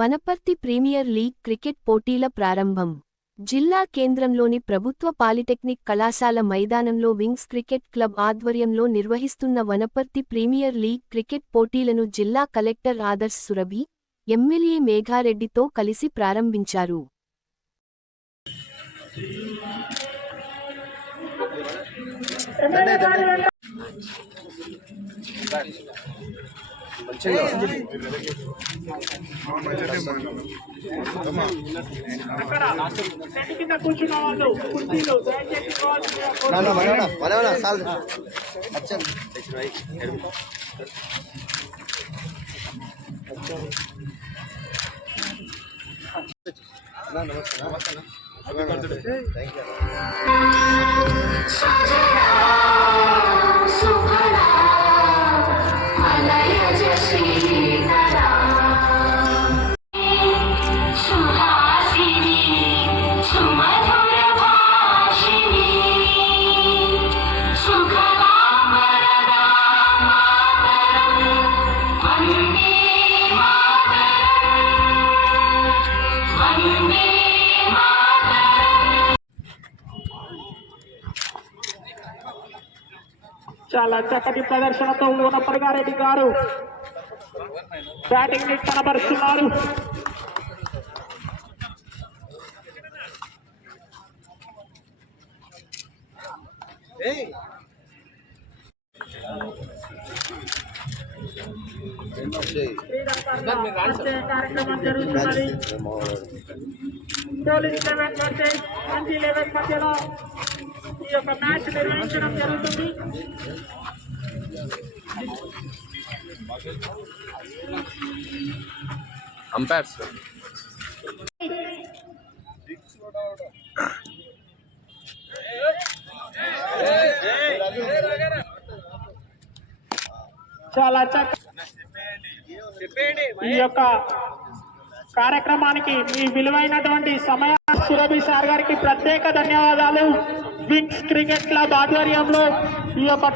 Wanaparthy premier league cricket పోటీల ప్రారంభం. జిల్లా కేంద్రంలోని ప్రభుత్వ పాలిటెక్నిక్ కళాశాల మైదానంలో వింగ్స్ క్రికెట్ క్లబ్ ఆధ్వర్యంలో నిర్వహిస్తున్న వనపర్తి ప్రీమియర్ లీగ్ క్రికెట్ పోటీలను జిల్లా కలెక్టర్ ఆదర్శ్ సురభి ఎమ్మెల్యే మేఘారెడ్డితో కలిసి ప్రారంభించారు. చెట్టు కింద కూర్చున్న వాళ్ళు చాలా చక్కటి ప్రదర్శనతో ఊనపరిగారెడ్డి గారు. బ్యాటింగ్ని కనబరుస్తున్నారు. క్రీడాకారుల పోలీస్ లెవెన్ వర్సెస్ మంచి లెవెన్ మధ్యలో ఈ యొక్క మ్యాచ్ నిర్వహించడం జరుగుతుంది అంపైర్స్ చాలా ఈ యొక్క కార్యక్రమానికి మీ విలువైనటువంటి సమయ సురభి సార్ గారికి ప్రత్యేక ధన్యవాదాలు. వింగ్స్ క్రికెట్ క్లబ్ ఆధ్వర్యంలో ఈ యొక్క